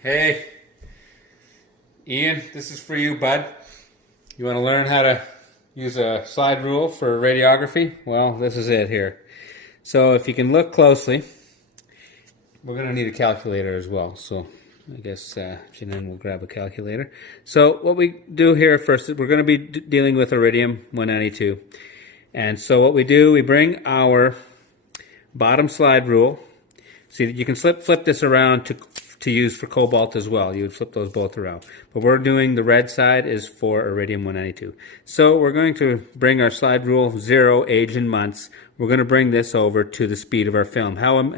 Hey, Ian, this is for you, bud. You want to learn how to use a slide rule for radiography? Well, this is it here. So if you can look closely, we're going to need a calculator as well. So I guess Janine will grab a calculator. So what we do here first is we're going to be dealing with iridium 192. And so what we do, we bring our bottom slide rule. See, you can flip this around to use for cobalt as well. You would flip those both around. But we're doing the red side is for iridium 192. So we're going to bring our slide rule 0, age in months. We're going to bring this over to the speed of our film. How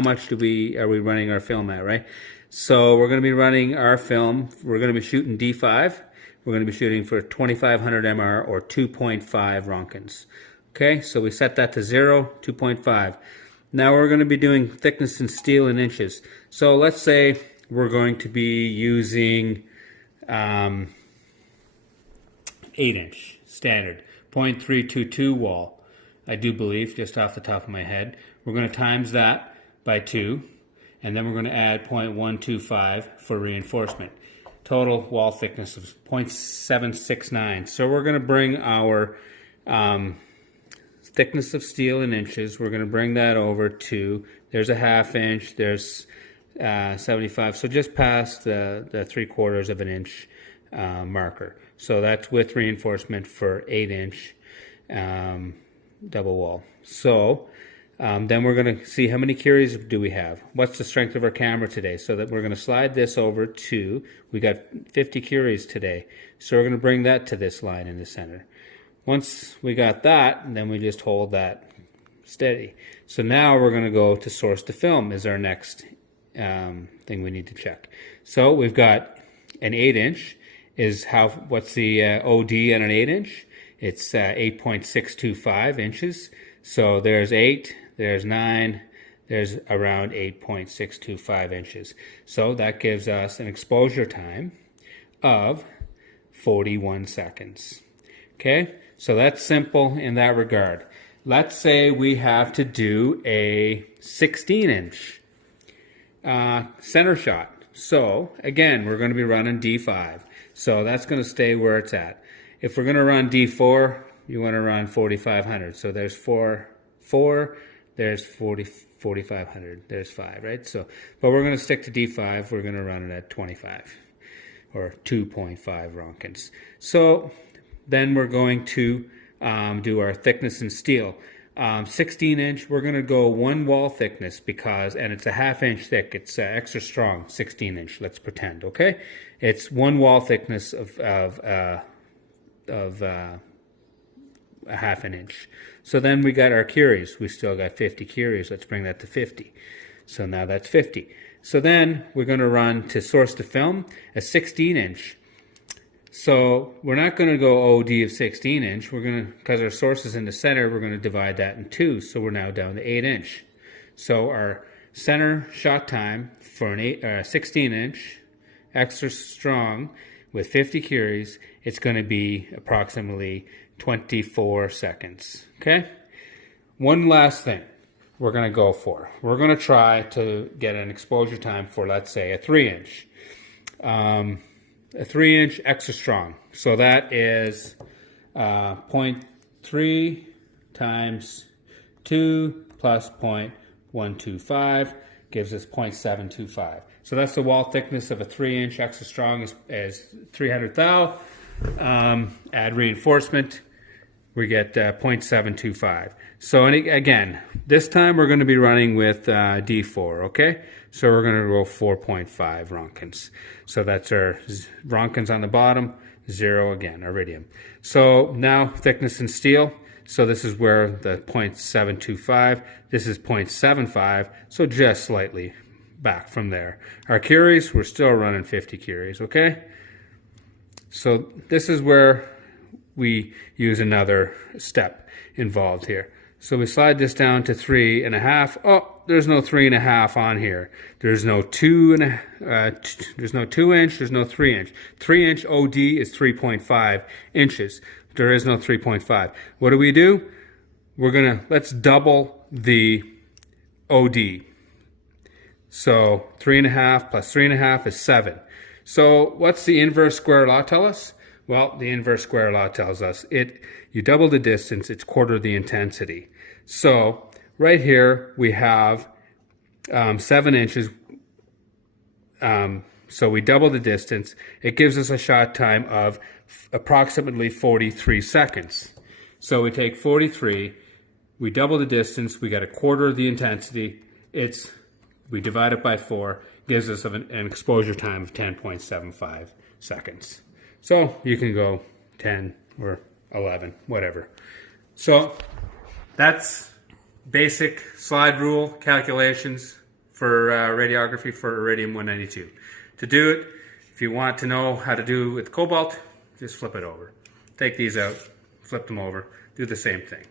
much are we running our film at, right? So we're going to be running our film. We're going to be shooting D5. We're going to be shooting for 2500 MR or 2.5 Roentgens. Okay, so we set that to 0, 2.5. Now we're going to be doing thickness in steel in inches. So let's say we're going to be using 8-inch standard, 0.322 wall, I do believe, just off the top of my head. We're going to times that by 2, and then we're going to add 0.125 for reinforcement. Total wall thickness of 0.769. So we're going to bring our thickness of steel in inches, we're going to bring that over to, there's a 1/2 inch, there's 75, so just past the 3/4 of an inch marker. So that's with reinforcement for 8-inch double wall. So then we're going to see how many curies do we have. What's the strength of our camera today? So that we're going to slide this over to, we got 50 curies today. So we're going to bring that to this line in the center. Once we got that, then we just hold that steady. So now we're going to go to source to film is our next thing we need to check. So we've got an 8-inch is what's the OD on an 8-inch? It's 8.625 inches. So there's 8, there's 9, there's around 8.625 inches. So that gives us an exposure time of 41 seconds. Okay? So that's simple in that regard. Let's say we have to do a 16-inch center shot. So again, we're going to be running D5. So that's going to stay where it's at. If we're going to run D4, you want to run 4500. So there's 4, there's 4500, there's 5, right? So, but we're going to stick to D5. We're going to run it at 25 or 2.5 Roentgens. So then we're going to do our thickness in steel. 16-inch, we're going to go 1 wall thickness because, and it's a 1/2 inch thick. It's extra strong, 16-inch. Let's pretend, okay? It's 1 wall thickness of a 1/2 an inch. So then we got our curies. We still got 50 curies. Let's bring that to 50. So now that's 50. So then we're going to run to source to film a 16-inch. So we're not going to go OD of 16-inch. We're going to, because our source is in the center, we're going to divide that in 2. So we're now down to 8-inch. So our center shot time for an 16-inch, extra strong, with 50 curies, it's going to be approximately 24 seconds. Okay? One last thing we're going to go for. We're going to try to get an exposure time for, let's say, a 3-inch. A 3-inch extra strong. So that is 0.3 times 2 plus 0.125 gives us 0.725. So that's the wall thickness of a 3-inch extra strong is 300 thou. Add reinforcement, we get 0.725. So again, this time we're going to be running with D4, okay? So we're going to go 4.5 Roentgens. So that's our Roentgens on the bottom, 0 again, iridium. So now thickness in steel. So this is where the 0.725, this is 0.75, so just slightly back from there. Our curies, we're still running 50 curies, okay? So this is where we use another step involved here. So we slide this down to 3.5. Oh, there's no 3.5 on here. There's no 2-inch, there's no 2-inch, there's no 3-inch. 3-inch OD is 3.5 inches. There is no 3.5. What do? Let's double the OD. So 3.5 plus 3.5 is 7. So what's the inverse square law tell us? Well, the inverse square law tells us you double the distance, it's quarter the intensity. So right here we have 7 inches. So we double the distance. It gives us a shot time of approximately 43 seconds. So we take 43, we double the distance, we get a quarter of the intensity. We divide it by 4, gives us an exposure time of 10.75 seconds. So you can go 10 or 11, whatever. So that's basic slide rule calculations for radiography for iridium-192. To do it, if you want to know how to do it with cobalt, just flip it over. Take these out, flip them over, do the same thing.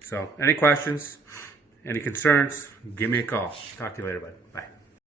So any questions, any concerns, give me a call. Talk to you later, bud. Bye.